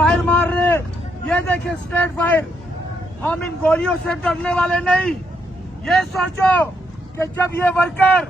Fire मार रहे, ये देखिए स्ट्रेट फायर। हम इन गोलियों से डरने वाले नहीं। ये सोचो कि जब ये वर्कर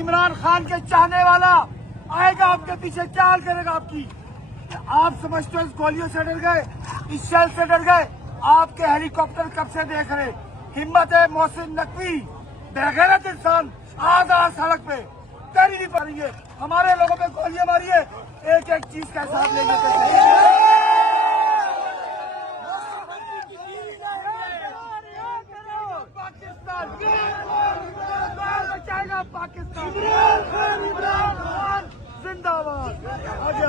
इमरान खान के चाहने वाला आएगा आपके पीछे, क्या हाल करेगा आपकी। आप समझते हो इस गोलियों से डर गए, इस शेल से डर गए। आपके हेलीकॉप्टर कब से देख रहे। हिम्मत है मोहसिन नकवी, बेगैरत इंसान आज सड़क पे कर ही नहीं पाएंगे। हमारे लोगों पे गोलियां मारी है, एक एक चीज का हिसाब लेंगे कैसे। पाकिस्तान बचाएगा, पाकिस्तान जिंदाबाद। आगे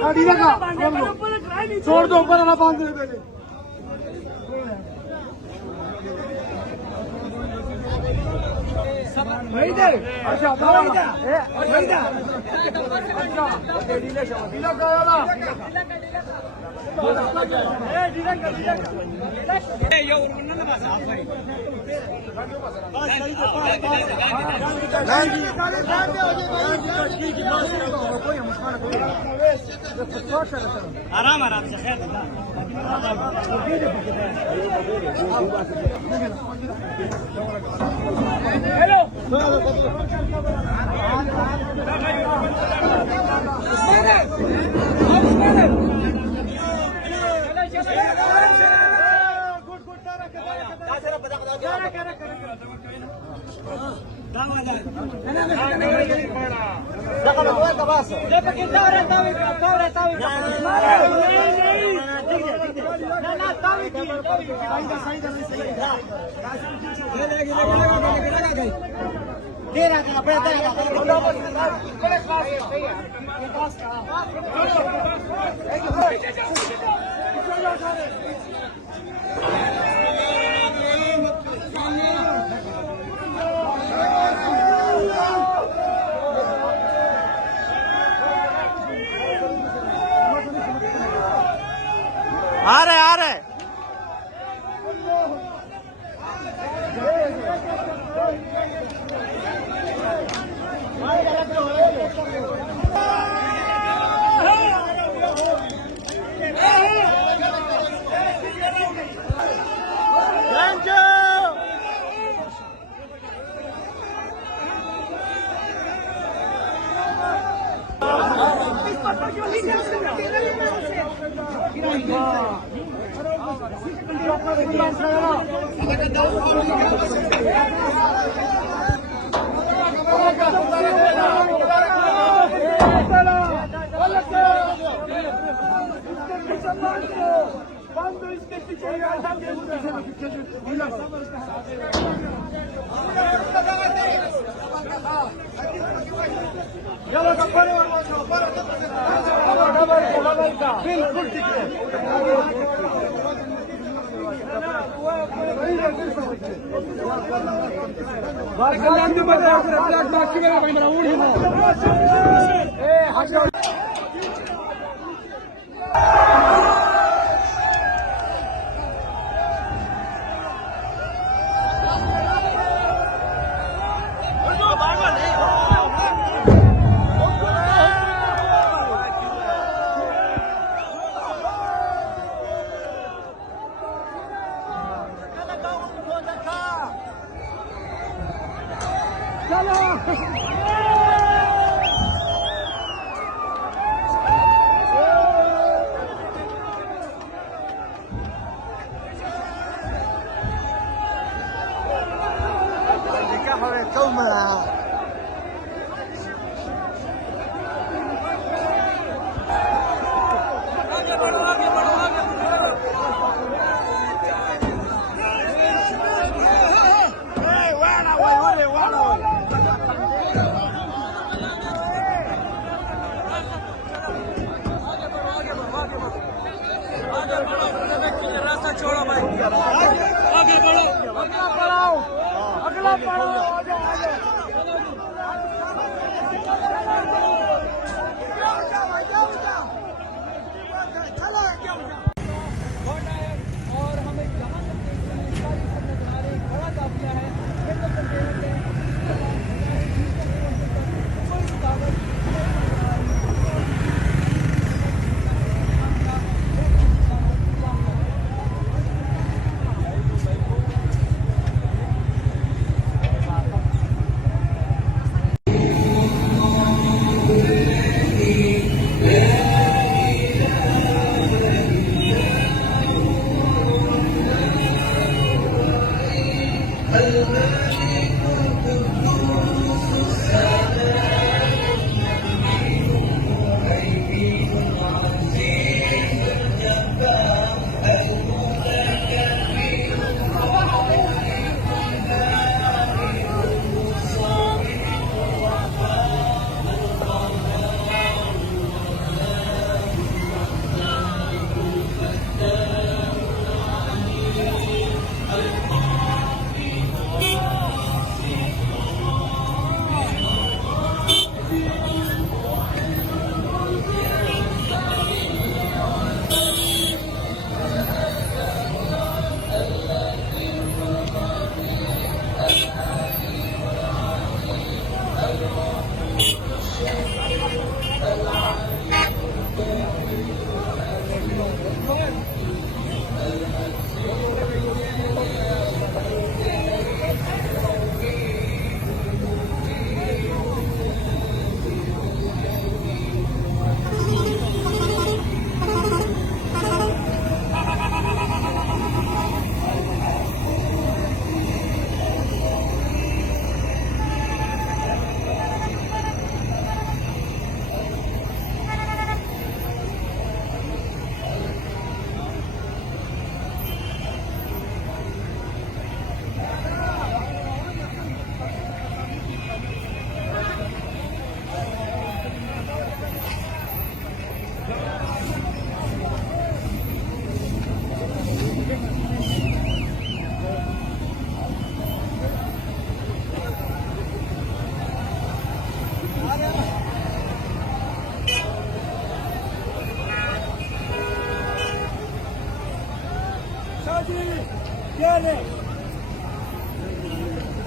आगे छोड़ दो, ऊपर आना बांध दे पहले। अच्छा आराम आराम से खैर हेलो आ रहे बिल्कुल ठीक है। छोड़ो भाई, आगे बढ़ो, अगला बढ़ाओ, अगला बढ़ाओ।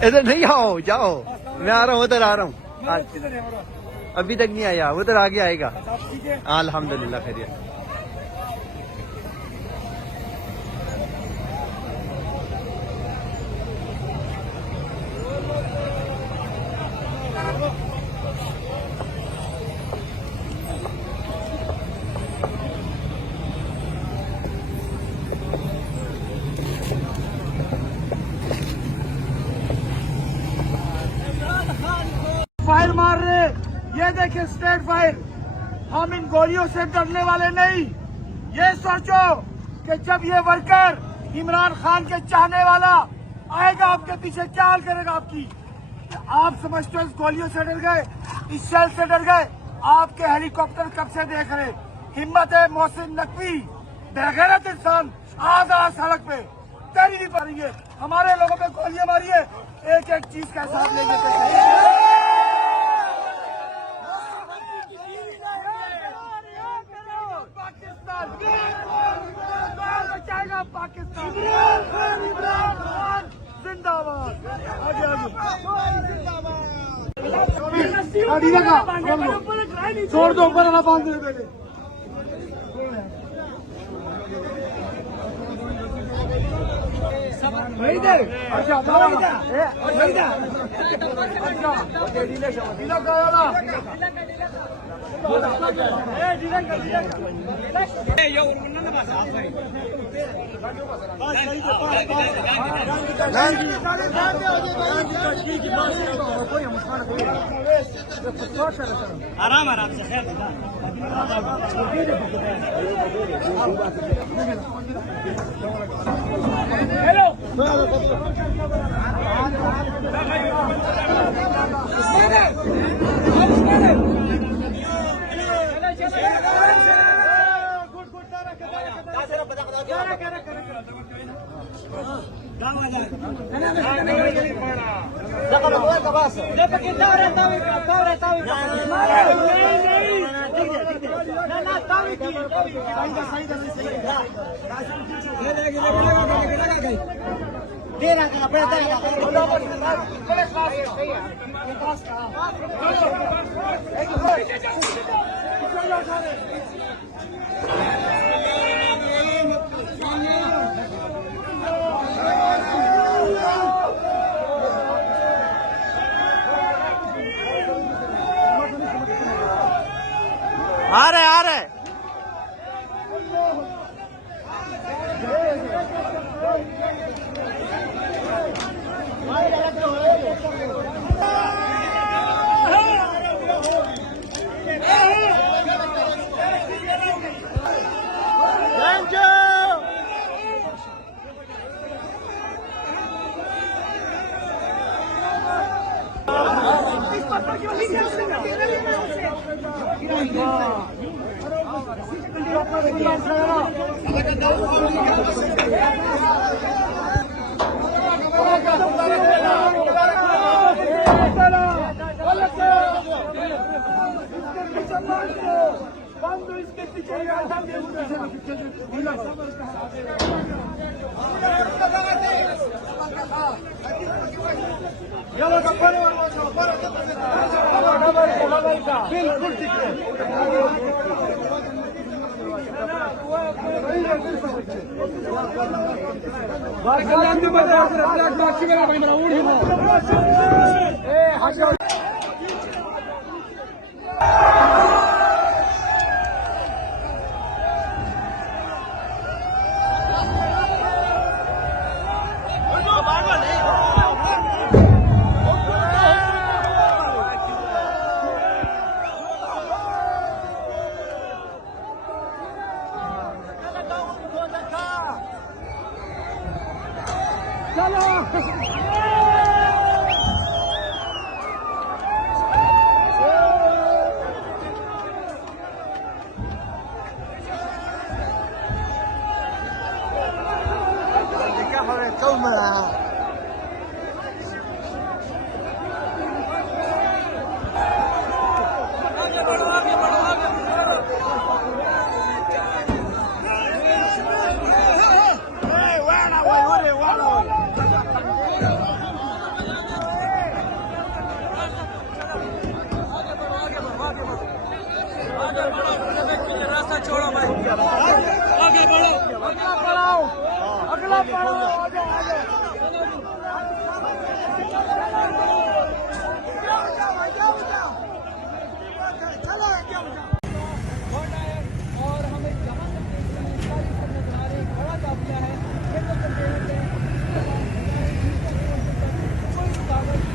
इधर नहीं आओ, जाओ, मैं आ रहा हूँ, उधर आ रहा हूँ। किधर है बड़ा? अभी तक नहीं आया, उधर आगे आएगा। आप ठीक है? हाँ अल्हम्दुलिल्लाह खैरियत। फायर मार रहे, ये देखिए स्ट्रेट फायर। हम इन गोलियों से डरने वाले नहीं। ये सोचो कि जब ये वर्कर इमरान खान के चाहने वाला आएगा आपके पीछे, क्या हाल करेगा आपकी? आप समझते हो इस गोलियों से डर गए, इस शेल से डर गए? आपके हेलीकॉप्टर कब से देख रहे? हिम्मत है मोहसिन नकवी, बेगैरत इंसान आज सड़क पे तेरी भी पड़ी है। हमारे लोगों पे गोलियां मारी है, एक एक चीज का हिसाब लेंगे कैसे? बचाएगा पाकिस्तान। इमरान खान जिंदाबाद। आगे आगे छोड़ दो, ऊपर वाला बांध दे पहले। अच्छा आराम आराम से खैर हेलो आ रहे बिल्कुल ठीक है। अगला बढ़ाओ आ जाओ आ जाओ और हमें जहाँ तक नजर आ रही बड़ा काफिला है ये तो कंटेनर है कोई कागज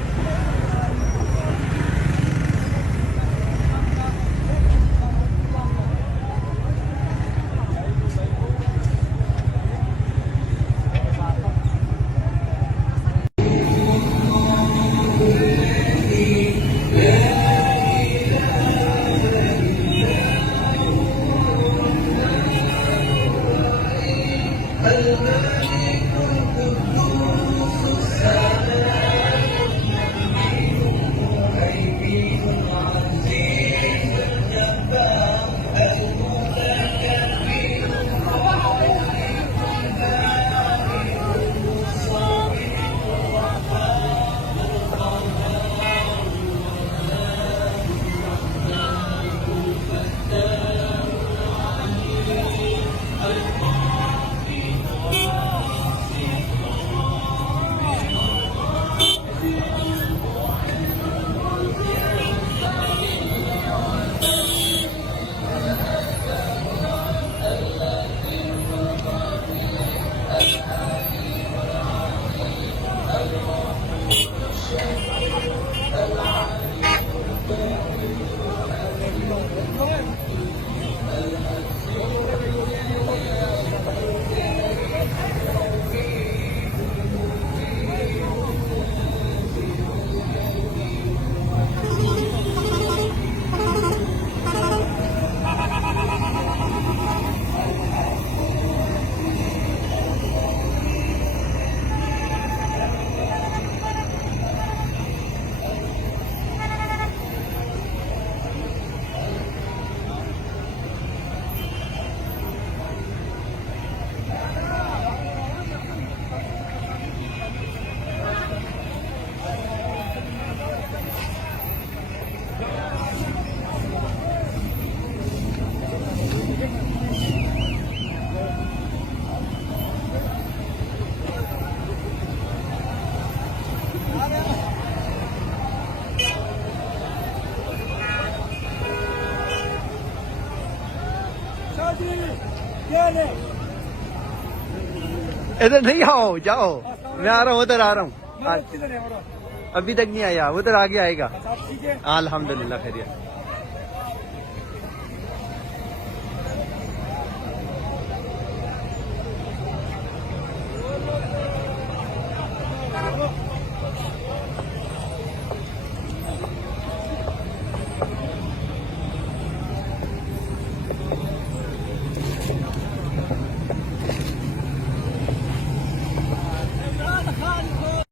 इधर नहीं आओ जाओ मैं आ रहा हूँ उधर आ रहा हूँ किधर है अभी तक नहीं आया उधर आगे आएगा ठीक है हाँ अल्हम्दुलिल्लाह खैरियत